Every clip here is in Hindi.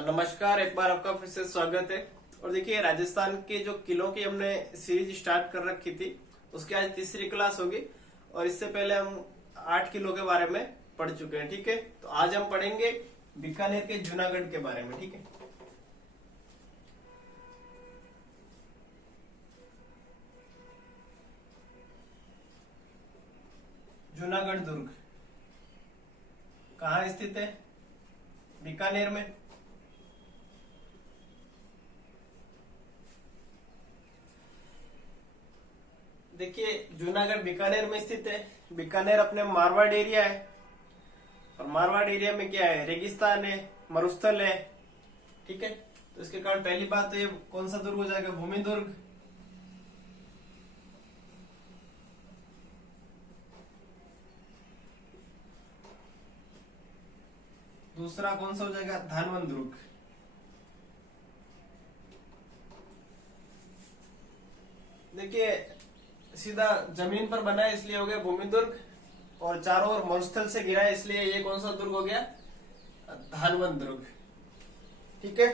नमस्कार, एक बार आपका फिर से स्वागत है। और देखिए, राजस्थान के जो किलों की हमने सीरीज स्टार्ट कर रखी थी, उसकी आज तीसरी क्लास होगी। और इससे पहले हम 8 किलो के बारे में पढ़ चुके हैं। ठीक है, तो आज हम पढ़ेंगे बीकानेर के जूनागढ़ के बारे में। ठीक है, जूनागढ़ दुर्ग कहाँ स्थित है? बीकानेर में। देखिए, जूनागढ़ बीकानेर में स्थित है। बीकानेर अपने मारवाड़ एरिया है, और मारवाड़ एरिया में क्या है? रेगिस्तान है, मरुस्थल है। ठीक है, तो इसके कारण पहली बात तो ये कौन सा दुर्ग हो जाएगा? भूमि दुर्ग। दूसरा कौन सा हो जाएगा? धानवन दुर्ग। देखिए, सीधा जमीन पर बना है इसलिए हो गया भूमि दुर्ग, और चारों ओर मरुस्थल से घिरा है इसलिए ये कौन सा दुर्ग हो गया? धानवन दुर्ग। ठीक है,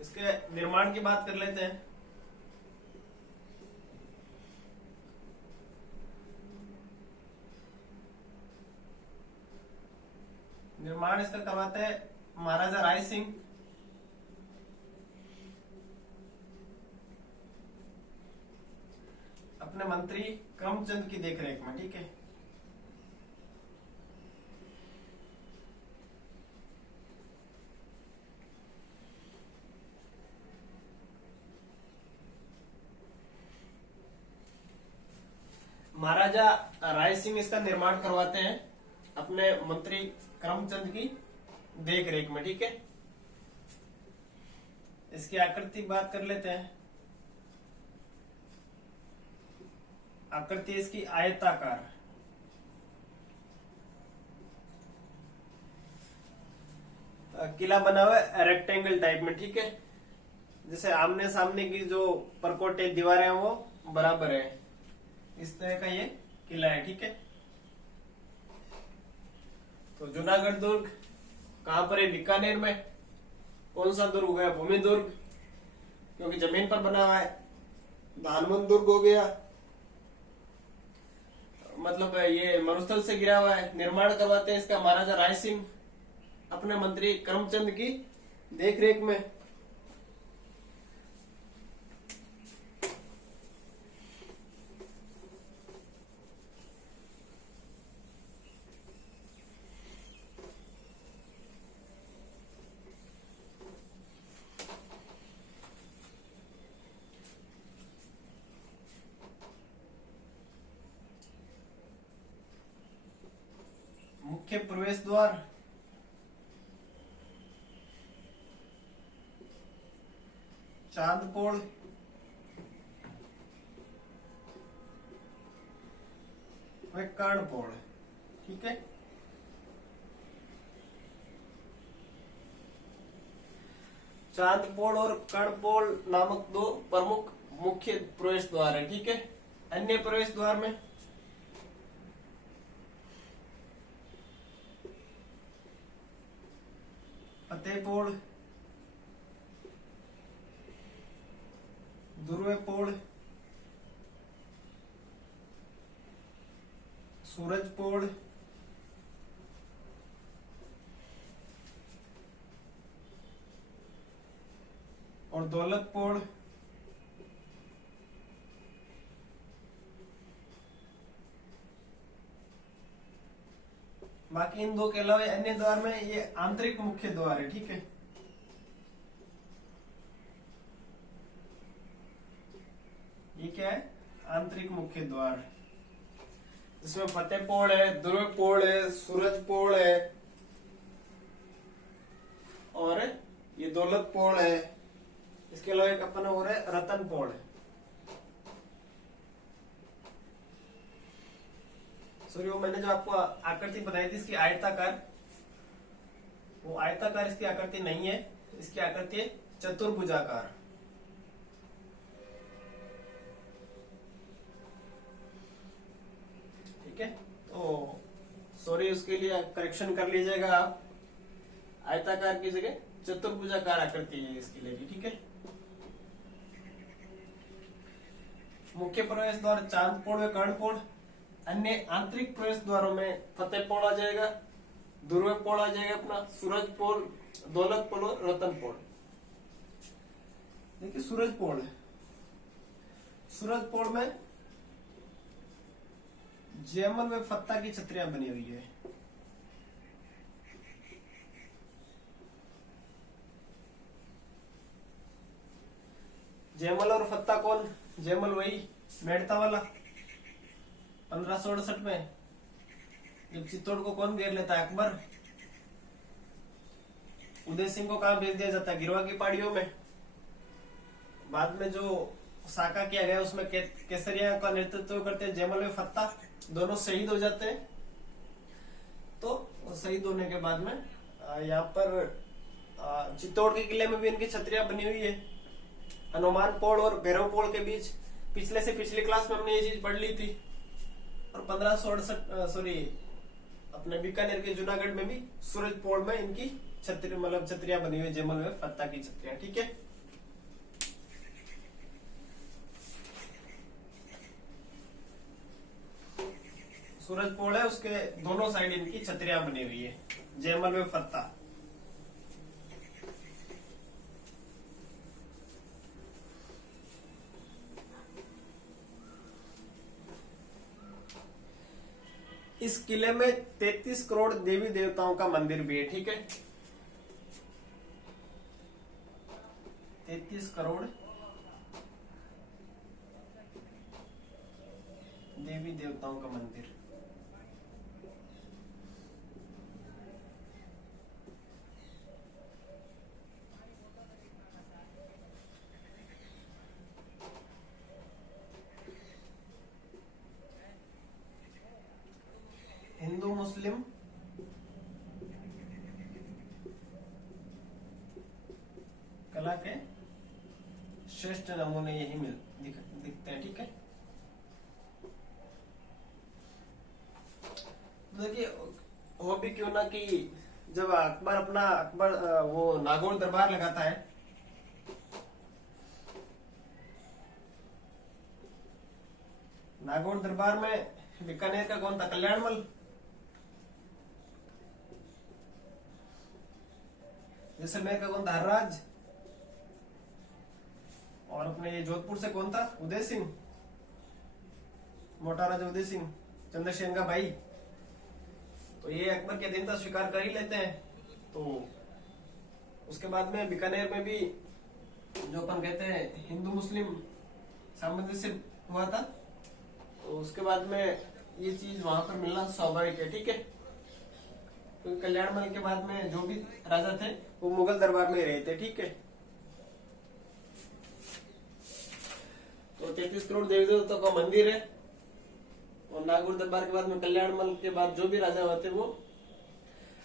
इसके निर्माण की बात कर लेते हैं। निर्माण इसका करवाते हैं महाराजा राय सिंह। अपने मंत्री करमचंद की देखरेख में। ठीक है, महाराजा राय सिंह इसका निर्माण करवाते हैं अपने मंत्री करमचंद की देखरेख में। ठीक है, इसकी आकृति बात कर लेते हैं। आकृति इसकी आयताकार। किला बना हुआ है रेक्टेंगल टाइप में। ठीक है, जैसे आमने सामने की जो परकोटे दीवारें हैं वो बराबर है, इस तरह का ये किला है। ठीक है, तो जूनागढ़ दुर्ग कहां पर है? बीकानेर में। कौन सा दुर्ग हो गया? भूमि दुर्ग, क्योंकि जमीन पर बना हुआ है। धानवन दुर्ग हो गया, मतलब ये मरुस्थल से गिरा हुआ है। निर्माण करवाते हैं इसका महाराजा राय सिंह अपने मंत्री करमचंद की देखरेख में। मुख्य प्रवेश द्वार चांदपोल, व कर्णपोल। ठीक है, चांदपोल और कर्णपोल नामक दो प्रमुख मुख्य प्रवेश द्वार है। ठीक है, अन्य प्रवेश द्वार में फतेहपोल, दुर्वेपोल, सूरजपोल, और दौलतपोल। बाकी इन दो के अलावा अन्य द्वार में ये आंतरिक मुख्य द्वार है। ठीक है, ये क्या है? आंतरिक मुख्य द्वार, जिसमें फतेहपोल है, दुर्वेपोल है, सूरजपोल है, और ये दौलतपोल है। इसके अलावा एक अपन और है रतनपोल। सॉरी, वो मैंने जो आपको आकृति बताई थी इसकी आयताकार, वो आयताकार इसकी आकृति नहीं है। इसकी आकृति है चतुर्भुजाकार। ठीक है, तो सॉरी, उसके लिए करेक्शन कर लीजिएगा आप। आयताकार की जगह चतुर्भुजाकार आकृति है इस किले की, ठीक है। मुख्य प्रवेश द्वार चांदपोड़ व कर्णपोड़, अन्य आंतरिक प्रवेश द्वारों में फतेहपोड़ आ जाएगा, ध्रुवपोड़ आ जाएगा अपना, सूरजपोड़, दौलतपोड़ और रतनपोड़। देखिए सूरजपोड़ है, सूरजपोड़ में जयमल व फत्ता की छतरियां बनी हुई है। जयमल और फत्ता कौन? जयमल वही मेड़ता वाला 1568 में जब चित्तौड़ को कौन घेर लेता है? अकबर। उदय सिंह को कहा भेज दिया जाता है? गिरवा की पहाड़ियों में। बाद में जो साका किया गया उसमें केसरिया का नेतृत्व करते हैं जयमल व फत्ता, दोनों शहीद हो जाते हैं। तो शहीद होने के बाद में यहाँ पर चित्तौड़ के किले में भी इनकी छतरियां बनी हुई है। हनुमान पोड़ और भैरव पोड़ के बीच पिछले से पिछली क्लास में हमने ये चीज पढ़ ली थी। और 1568 अपने बीकानेर के जूनागढ़ में भी सूरज पोड़ में इनकी छतरी मतलब छतरियां बनी हुई, जयमल व फत्ता की छतरियां, ठीक है। सूरज पोड़ है, उसके दोनों साइड इनकी छतरियां बनी हुई है, जयमल व फत्ता। इस किले में 33 करोड़ देवी देवताओं का मंदिर भी है, ठीक है। 33 करोड़ देवी देवताओं का मंदिर। हिंदू मुस्लिम कला के श्रेष्ठ नमूने यही दिखते हैं, ठीक है। देखिए वो भी क्यों ना कि जब अकबर वो नागौर दरबार लगाता है, नागौर दरबार में बीकानेर का कौन था? कल्याणमल। जैसलमेर का कौन था? हर्राज। और अपने ये जोधपुर से कौन था? उदय सिंह, मोटा राजा उदय सिंह, चंद्रसेन का भाई। तो ये अकबर के अधीनता स्वीकार कर ही लेते हैं। तो उसके बाद में बीकानेर में भी जो अपन कहते हैं हिंदू मुस्लिम सामंजस्य हुआ था, तो उसके बाद में ये चीज वहां पर मिलना स्वाभाविक है, ठीक है। क्योंकि कल्याणमल के बाद में जो भी राजा थे वो मुगल दरबार में रहे थे, ठीक है। तो 33 करोड़ देवी देवताओं का मंदिर है। और नागौर दरबार के बाद में कल्याणमल के बाद जो भी राजा हुए थे वो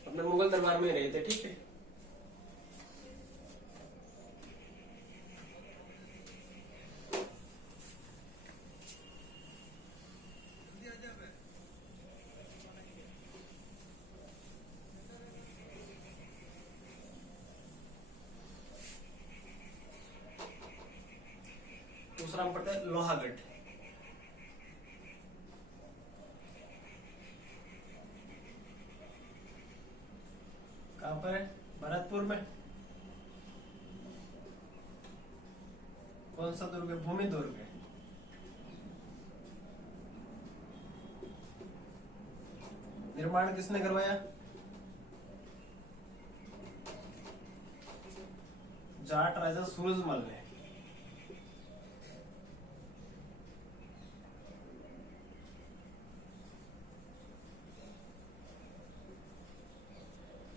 अपने मुगल दरबार में रहे थे, ठीक है। दूसरा हम पढ़ते हैं लोहागढ़। कहां पर है? भरतपुर में। कौन सा दुर्ग है? भूमि दुर्ग है। निर्माण किसने करवाया? जाट राजा सूरजमल ने।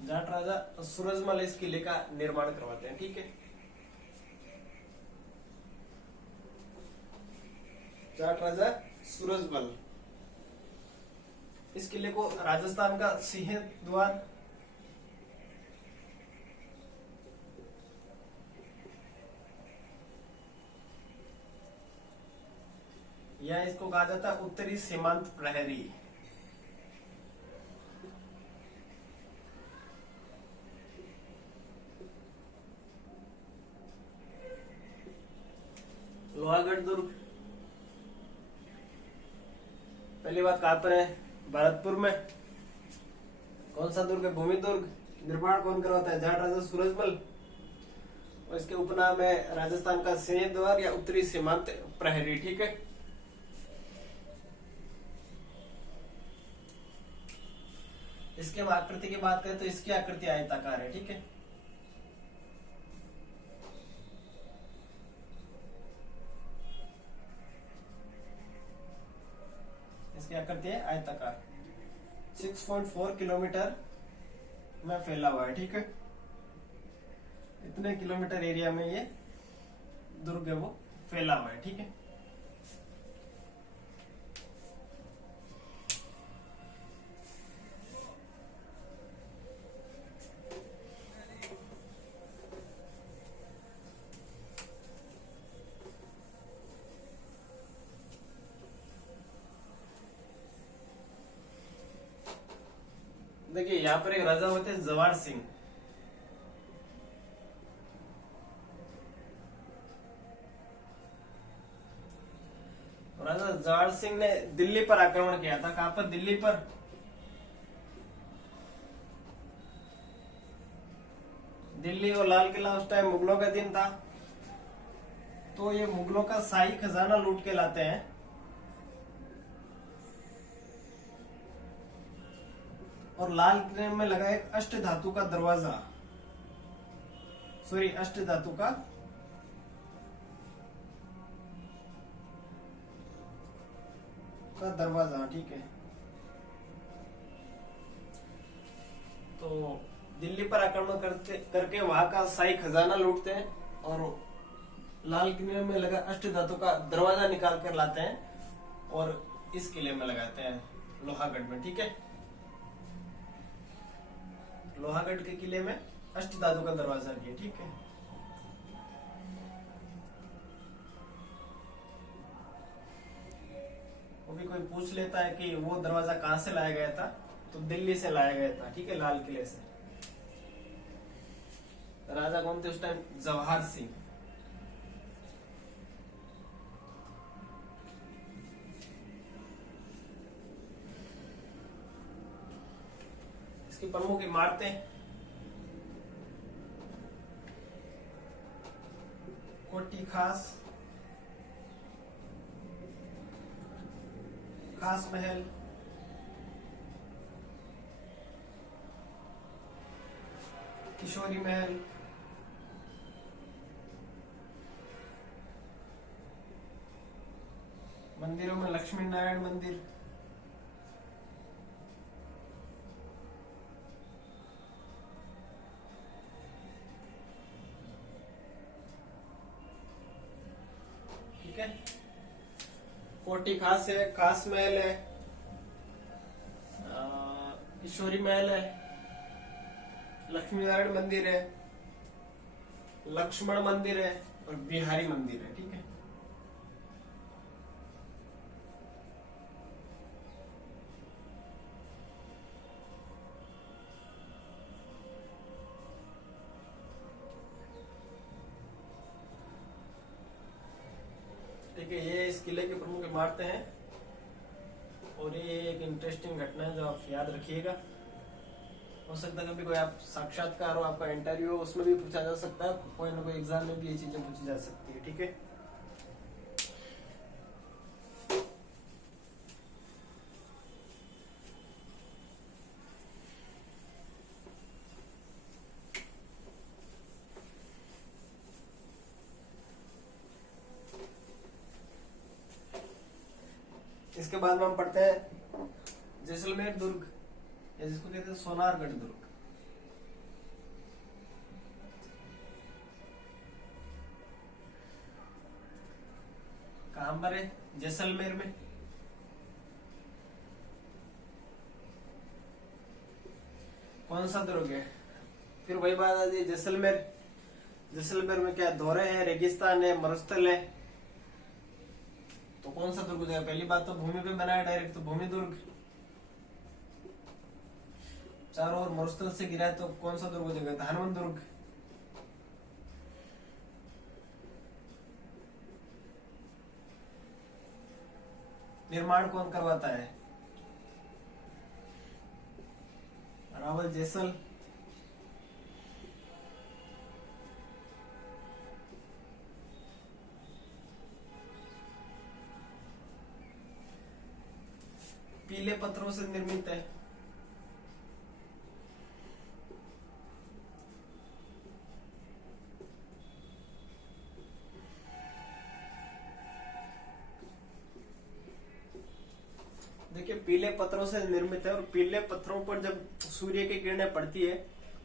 जाट राजा सूरजमल इस किले का निर्माण करवाते हैं, ठीक है। जाट राजा सूरजमल इस किले को राजस्थान का सिंह द्वार या इसको कहा जाता है उत्तरी सीमांत प्रहरी। सोनारगढ़ दुर्ग। पहली बात कहाँ पर है? भरतपुर में। कौन सा दुर्ग है? भूमि दुर्ग। निर्माण कौन करवाता है? जाट राजा सूरजमल। और इसके उपनाम है राजस्थान का सिंह द्वार या उत्तरी सीमांत प्रहरी। ठीक है। इसके आकृति की बात करें तो इसकी आकृति आयताकार है। ठीक है। इसकी आकृति है आयताकार। 6.4 किलोमीटर में फैला हुआ है। ठीक है। इतने किलोमीटर एरिया में ये दुर्ग है वो फैला हुआ है। ठीक है। देखिए यहाँ पर एक राजा होते हैं जवाहर सिंह। राजा जवाहर सिंह ने दिल्ली पर आक्रमण किया था। कहां पर? दिल्ली पर। दिल्ली और लाल किला उस टाइम मुगलों का दिन था, तो ये मुगलों का शाही खजाना लूट के लाते हैं। और लाल किले में लगा एक अष्ट धातु का दरवाजा, सॉरी अष्ट धातु का दरवाजा। ठीक है। तो दिल्ली पर आक्रमण करके वहां का शाही खजाना लूटते हैं और लाल किले में लगा अष्ट धातु का दरवाजा निकाल कर लाते हैं और इस किले में लगाते हैं लोहागढ़ में। ठीक है। लोहागढ़ के किले में अष्ट धातु का दरवाजा भी है। ठीक है। वो भी कोई पूछ लेता है कि वो दरवाजा कहां से लाया गया था, तो दिल्ली से लाया गया था। ठीक है। लाल किले से। राजा कौन थे उस टाइम? जवाहर सिंह। इसकी प्रमुख इमारतें कोठी खास, खास महल, किशोरी महल, मंदिरों में लक्ष्मी नारायण मंदिर, ठीक है। कोठी खास है, खास महल है, किशोरी महल है, लक्ष्मी नारायण मंदिर है, लक्ष्मण मंदिर है और बिहारी मंदिर है। ठीक है। ठीक है। ये इस किले की प्रमुख इमारतें हैं और ये एक इंटरेस्टिंग घटना है जो आप याद रखिएगा। हो सकता है कभी कोई आप साक्षात्कार हो, आपका इंटरव्यू हो, उसमें भी पूछा जा सकता है, कोई ना कोई एग्जाम में भी ये चीजें पूछी जा सकती है। ठीक है। इसके बाद में हम पढ़ते हैं जैसलमेर दुर्ग, या जिसको कहते हैं सोनारगढ़ दुर्ग। कहां पर है? जैसलमेर में। कौन सा दुर्ग है? फिर वही बात आती है, जैसलमेर। जैसलमेर में क्या दौरे हैं, रेगिस्तान है, मरुस्थल है, तो कौन सा दुर्ग हो जाएगा? पहली बात तो भूमि पे बनाया डायरेक्ट, तो भूमि दुर्ग। चारों ओर मरुस्थल से गिरा है तो कौन सा दुर्ग हो जाएगा? धानवंत दुर्ग। निर्माण कौन करवाता है? रावल जैसल। पीले पत्थरों से निर्मित है। देखिए पीले पत्थरों से निर्मित है, और पीले पत्थरों पर जब सूर्य की किरणें पड़ती है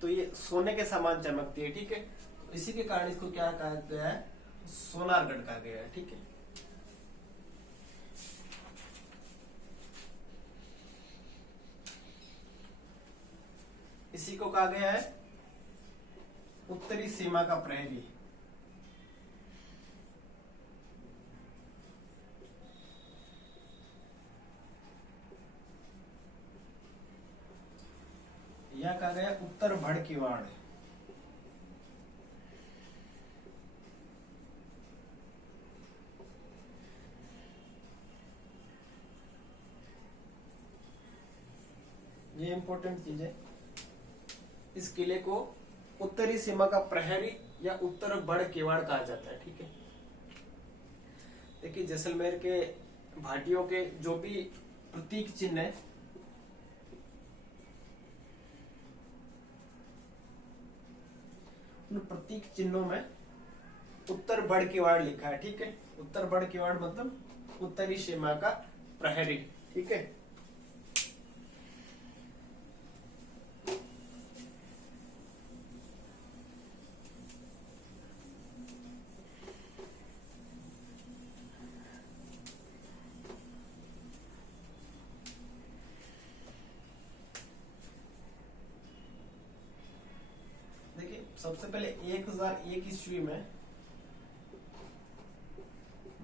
तो ये सोने के समान चमकती है। ठीक है, इसी के कारण इसको क्या कहा गया है? सोनारगढ़ कहा गया है। ठीक है, इसी को कहा गया है उत्तरी सीमा का प्रहरी। यह कहा गया उत्तर भड़ किवाड़। ये इंपॉर्टेंट चीज है। इस किले को उत्तरी सीमा का प्रहरी या उत्तर बड़ किवाड़ कहा जाता है। ठीक है, देखिए जैसलमेर के भाटियों के जो भी प्रतीक चिन्ह है, उन प्रतीक चिन्हों में उत्तर बड़ किवाड़ लिखा है। ठीक है, उत्तर बड़ किवाड़ मतलब उत्तरी सीमा का प्रहरी। ठीक है, सबसे पहले 1001 ईस्वी में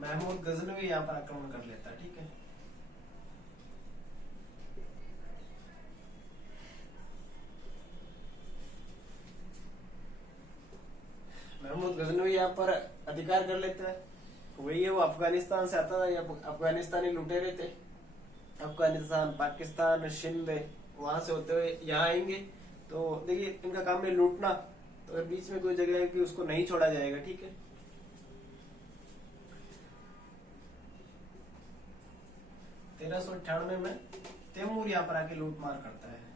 महमूद गजनवी यहाँ पर आक्रमण कर लेता है। ठीक है, महमूद गजनवी यहाँ पर अधिकार कर लेता है। वही है, वो अफगानिस्तान से आता था, या अफगानिस्तानी लुटेरे थे। अफगानिस्तान, पाकिस्तान, सिंध, वहां से होते हुए यहाँ आएंगे। तो देखिए इनका काम है लूटना, तो अगर बीच में कोई जगह है कि उसको नहीं छोड़ा जाएगा। ठीक है, 1398 में तैमूर यहाँ पर आके लूटमार करता है।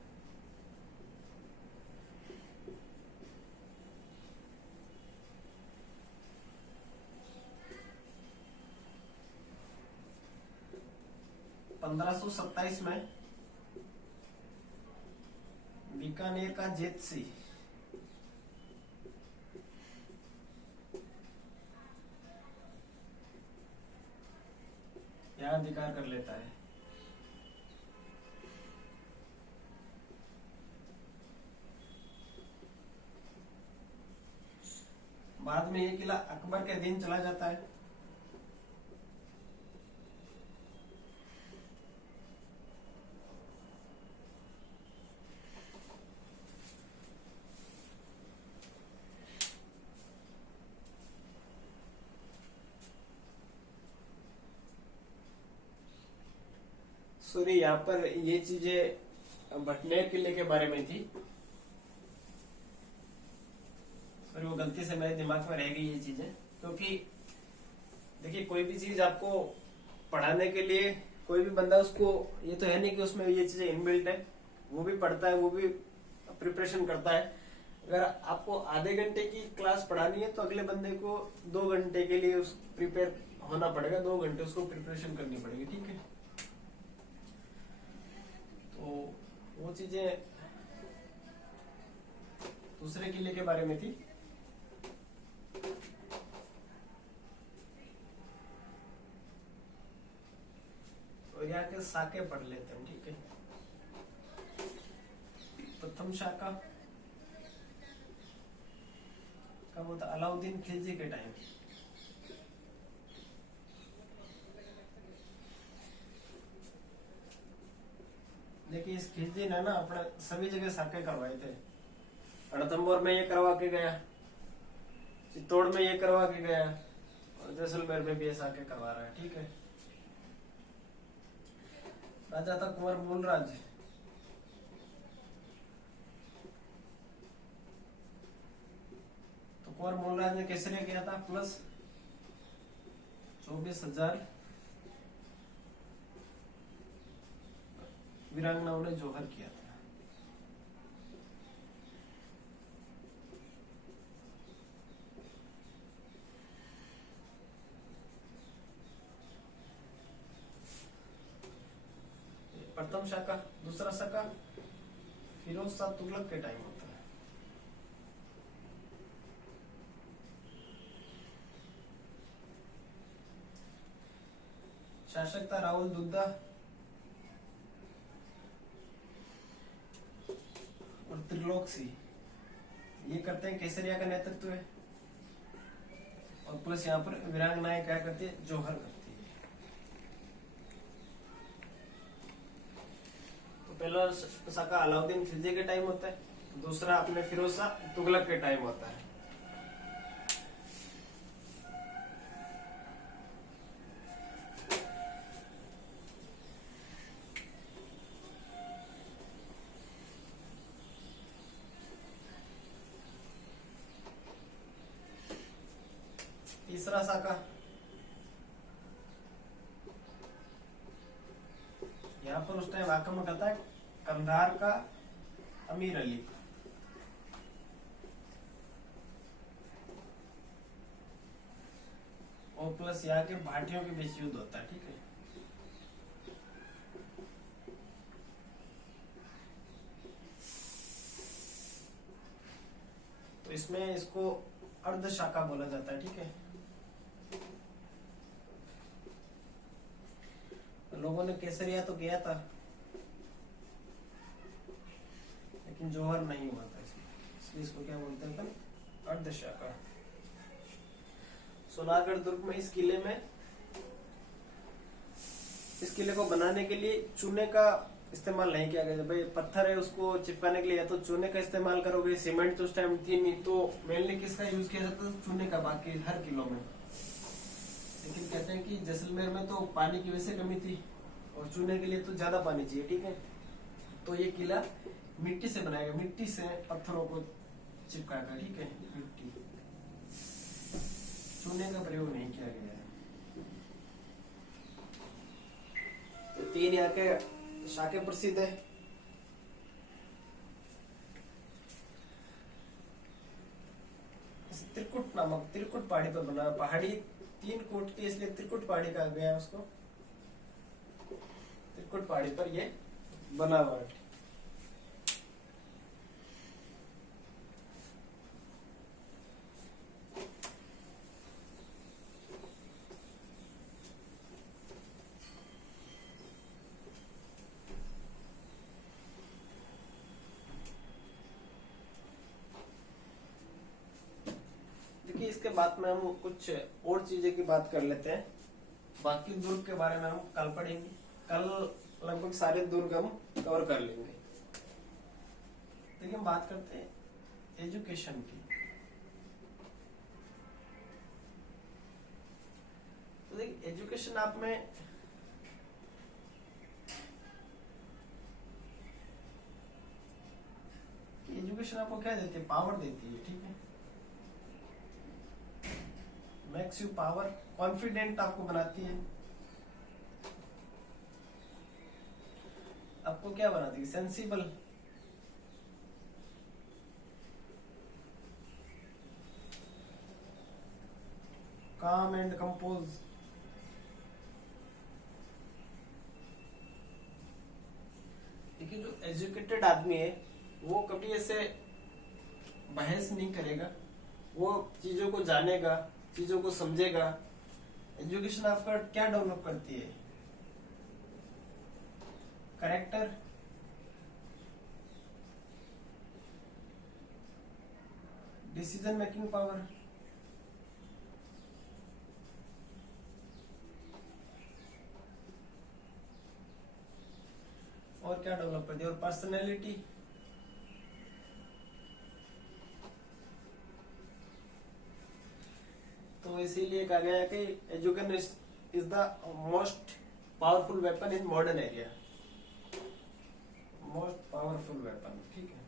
(1527) में बीकानेर का जेतसी यहाँ अधिकार कर लेता है। बाद में ये किला अकबर के अधीन चला जाता है। सॉरी, यहाँ पर ये चीजें भटनेर किले के बारे में थी। सॉरी, वो गलती से मेरे दिमाग में रह गई ये चीजें, क्योंकि देखिए कोई भी चीज आपको पढ़ाने के लिए कोई भी बंदा, उसको ये तो है नहीं कि उसमें ये चीजें इनबिल्ट है, वो भी पढ़ता है, वो भी प्रिपरेशन करता है। अगर आपको आधे घंटे की क्लास पढ़ानी है तो अगले बंदे को 2 घंटे के लिए उस प्रिपेयर होना पड़ेगा, 2 घंटे उसको प्रिपरेशन करनी पड़ेगी। ठीक है, तो वो चीजें दूसरे किले के बारे में थी। और यहाँ के शाखे पढ़ लेते हैं। ठीक है, प्रथम शाखा कब होता? अलाउद्दीन खिलजी के टाइम। देखिए इस खिलजी ने ना अपने सभी जगह शाखे करवाए थे। रणथंभौर में ये करवा के गया, चित्तौड़ में ये करवा के गया, और जैसलमेर में भी ये शाखे करवा रहा है। ठीक है, राजा था कुंवर मूलराज। तो कुंवर मूलराज ने केसरिया किया था प्लस 24,000 वीरांगनाओं ने जौहर किया था। प्रथम शाखा। दूसरा शाखा फिरोज शाह तुगलक के टाइम होता है। शासक था राहुल दुद्दा और त्रिलोक सिंह। ये करते हैं केसरिया का नेतृत्व है और प्लस यहाँ पर वीरांगनाएं क्या करती है, जौहर करती है। तो पहला शाखा अलाउद्दीन खिलजी के टाइम होता है, दूसरा अपने फिरोज शाह तुगलक के टाइम होता है। तीसरा शाखा यहाँ पर उस टाइम आक्रमण करता है कंधार का अमीर अली। और प्लस यहाँ के भाटियों के बीच युद्ध होता है। ठीक है, तो इसमें इसको अर्ध शाखा बोला जाता है। ठीक है, लोगों ने केसरिया तो किया था लेकिन जौहर नहीं हुआ था इसमें, इसलिए इसको क्या बोलते हैं अपन, अर्ध शाखा। सोनारगढ़ दुर्ग में इस किले को बनाने के लिए चूने का इस्तेमाल नहीं किया गया। भाई पत्थर है उसको चिपकाने के लिए या तो चूने का इस्तेमाल करोगे, सीमेंट तो उस टाइम थी नहीं, तो मेनली किसका यूज किया जाता था, चूने का, बाकी हर किलो में। लेकिन कहते हैं कि जैसलमेर में तो पानी की वजह से कमी थी और चूने के लिए तो ज्यादा पानी चाहिए। ठीक है, तो ये किला मिट्टी से बनाया गया, मिट्टी से पत्थरों को चिपका कर। ठीक है, मिट्टी, चूने का प्रयोग नहीं किया गया है। तो तीन यहाँ के शाखे प्रसिद्ध है। त्रिकुट नामक, त्रिकुट पहाड़ी पर बना, पहाड़ी 3 कोट की इसलिए त्रिकुट पहाड़ी कहा गया है उसको। त्रिकुट पहाड़ी पर ये बना हुआ है। देखिए, इसके बाद में हम कुछ और चीजें की बात कर लेते हैं। बाकी दुर्ग के बारे में हम कल पढ़ेंगे। कल लगभग सारे दुर्ग हम कवर कर लेंगे। देखिए, हम बात करते हैं एजुकेशन की। तो देखिए, एजुकेशन आप में एजुकेशन आपको क्या देती है, पावर देती है। ठीक है, मेक्स यू पावर, कॉन्फिडेंट आपको बनाती है। आपको क्या बनाती है, सेंसिबल, काम एंड कंपोज। देखिए, जो एजुकेटेड आदमी है वो कभी ऐसे बहस नहीं करेगा, वो चीजों को जानेगा, चीजों को समझेगा। एजुकेशन आपका क्या डेवलप करती है, कैरेक्टर, डिसीजन मेकिंग पावर, और क्या डेवलप करती है, और पर्सनैलिटी। तो इसीलिए कहा गया है कि education is the most powerful weapon in modern area. Most powerful weapon. ठीक है,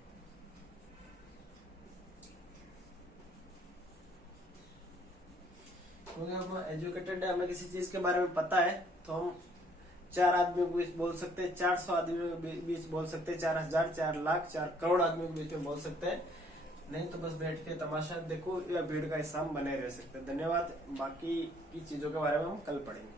क्योंकि हम एजुकेटेड है, हमें किसी चीज के बारे में पता है, तो हम 4 आदमियों के बीच बोल सकते हैं, 400 आदमियों के बीच बोल सकते हैं, 4,000, 4 लाख, 4 करोड़ आदमियों के बीच में बोल सकते हैं। नहीं तो बस बैठ के तमाशा देखो या भीड़ का हिस्सा हम बने रह सकते हैं। धन्यवाद। बाकी की चीजों के बारे में हम कल पढ़ेंगे।